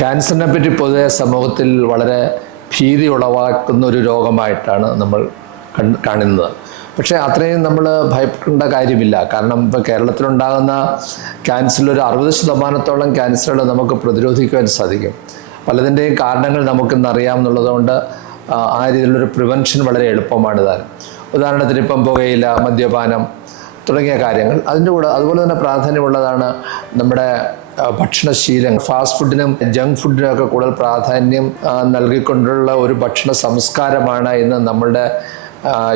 ക്യാൻസറിനെ പറ്റി പൊതുവെ സമൂഹത്തിൽ വളരെ ഭീതി ഉളവാക്കുന്ന ഒരു രോഗമായിട്ടാണ് നമ്മൾ കാണുന്നത്. പക്ഷേ അത്രയും നമ്മൾ ഭയപ്പെടേണ്ട കാര്യമില്ല. കാരണം ഇപ്പോൾ കേരളത്തിലുണ്ടാകുന്ന ക്യാൻസറിലൊരു 60% ക്യാൻസറുകൾ നമുക്ക് പ്രതിരോധിക്കുവാൻ സാധിക്കും. പലതിൻ്റെയും കാരണങ്ങൾ നമുക്കിന്ന് അറിയാമെന്നുള്ളതുകൊണ്ട് ആ രീതിയിലുള്ളൊരു പ്രിവെൻഷൻ വളരെ എളുപ്പമാണ് താനും. ഉദാഹരണത്തിന് ഇപ്പം പുകയില, മദ്യപാനം തുടങ്ങിയ കാര്യങ്ങൾ. അതിൻ്റെ കൂടെ അതുപോലെ തന്നെ പ്രാധാന്യമുള്ളതാണ് നമ്മുടെ ഭക്ഷണശീലം. ഫാസ്റ്റ് ഫുഡിനും ജങ്ക് ഫുഡിനും ഒക്കെ കൂടുതൽ പ്രാധാന്യം നൽകിക്കൊണ്ടുള്ള ഒരു ഭക്ഷണ സംസ്കാരമാണ് ഇന്ന് നമ്മളുടെ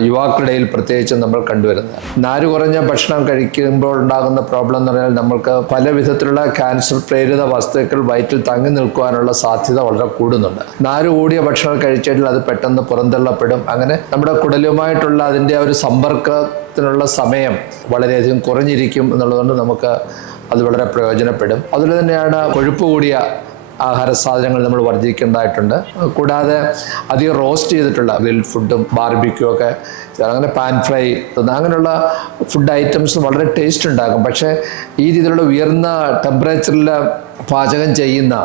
യുവാക്കളുടെയിൽ പ്രത്യേകിച്ച് നമ്മൾ കണ്ടുവരുന്നത്. നാര് കുറഞ്ഞ ഭക്ഷണം കഴിക്കുമ്പോൾ ഉണ്ടാകുന്ന പ്രോബ്ലം എന്ന് പറഞ്ഞാൽ നമ്മൾക്ക് പല വിധത്തിലുള്ള ക്യാൻസർ പ്രേരിത വസ്തുക്കൾ വയറ്റിൽ തങ്ങി നിൽക്കുവാനുള്ള സാധ്യത വളരെ കൂടുന്നുണ്ട്. നാര് കൂടിയ ഭക്ഷണം കഴിച്ചിട്ട് അത് പെട്ടെന്ന് പുറന്തള്ളപ്പെടും. അങ്ങനെ നമ്മുടെ കുടലുമായിട്ടുള്ള അതിൻ്റെ ഒരു സമ്പർക്കത്തിനുള്ള സമയം വളരെയധികം കുറഞ്ഞിരിക്കും എന്നുള്ളതുകൊണ്ട് നമുക്ക് അത് വളരെ പ്രയോജനപ്പെടും. അതുപോലെ തന്നെയാണ് കൊഴുപ്പ് കൂടിയ ആഹാര സാധനങ്ങൾ നമ്മൾ വർദ്ധിക്കേണ്ടതായിട്ടുണ്ട്. കൂടാതെ അധികം റോസ്റ്റ് ചെയ്തിട്ടുള്ള ഗ്രിൽ ഫുഡും ബാർബിക്യൂ ഒക്കെ, അങ്ങനെ പാൻ ഫ്രൈ അങ്ങനെയുള്ള ഫുഡ് ഐറ്റംസ് വളരെ ടേസ്റ്റ് ഉണ്ടാകും. പക്ഷേ ഈ രീതിയിലുള്ള ഉയർന്ന ടെമ്പറേച്ചറിൽ പാചകം ചെയ്യുന്ന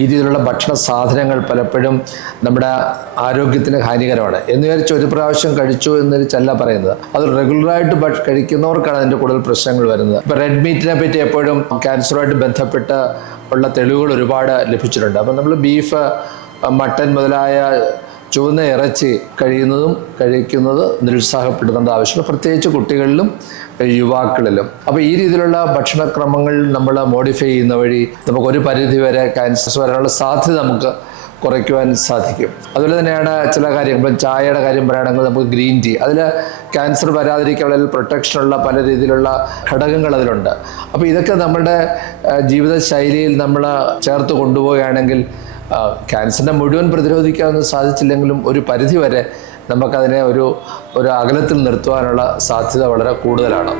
ഈ രീതിയിലുള്ള ഭക്ഷണ സാധനങ്ങൾ പലപ്പോഴും നമ്മുടെ ആരോഗ്യത്തിന് ഹാനികരമാണ്. എന്ന് വിചാരിച്ച് ഒരു പ്രാവശ്യം കഴിച്ചു എന്നൊരിച്ചല്ല പറയുന്നത്. അത് റെഗുലറായിട്ട് കഴിക്കുന്നവർക്കാണ് അതിൻ്റെ കൂടുതൽ പ്രശ്നങ്ങൾ വരുന്നത്. ഇപ്പോൾ റെഡ് മീറ്റിനെ പറ്റി എപ്പോഴും ക്യാൻസറുമായിട്ട് ബന്ധപ്പെട്ട് ഉള്ള തെളിവുകൾ ഒരുപാട് ലഭിച്ചിട്ടുണ്ട്. അപ്പം നമ്മൾ ബീഫ്, മട്ടൻ മുതലായ ചുവന്ന ഇറച്ചി കഴിക്കുന്നത് നിരുത്സാഹപ്പെടുത്തേണ്ട ആവശ്യമില്ല, പ്രത്യേകിച്ച് കുട്ടികളിലും യുവാക്കളിലും. അപ്പോൾ ഈ രീതിയിലുള്ള ഭക്ഷണക്രമങ്ങൾ നമ്മൾ മോഡിഫൈ ചെയ്യുന്ന വഴി നമുക്കൊരു പരിധി വരെ ക്യാൻസർ വരാനുള്ള സാധ്യത നമുക്ക് കുറയ്ക്കുവാൻ സാധിക്കും. അതുപോലെ തന്നെയാണ് ചില കാര്യങ്ങൾ. ഇപ്പം ചായയുടെ കാര്യം പറയുകയാണെങ്കിൽ നമുക്ക് ഗ്രീൻ ടീ, അതിൽ ക്യാൻസർ വരാതിരിക്കാനുള്ള പ്രൊട്ടക്ഷനുള്ള പല രീതിയിലുള്ള ഘടകങ്ങൾ അതിലുണ്ട്. അപ്പോൾ ഇതൊക്കെ നമ്മുടെ ജീവിതശൈലിയിൽ നമ്മൾ ചേർത്ത് കൊണ്ടുപോവുകയാണെങ്കിൽ ക്യാൻസറിനെ മുഴുവൻ പ്രതിരോധിക്കാനൊന്നും സാധിച്ചില്ലെങ്കിലും ഒരു പരിധി വരെ നമുക്കതിനെ ഒരു അകലത്തിൽ നിർത്തുവാനുള്ള സാധ്യത വളരെ കൂടുതലാണ്.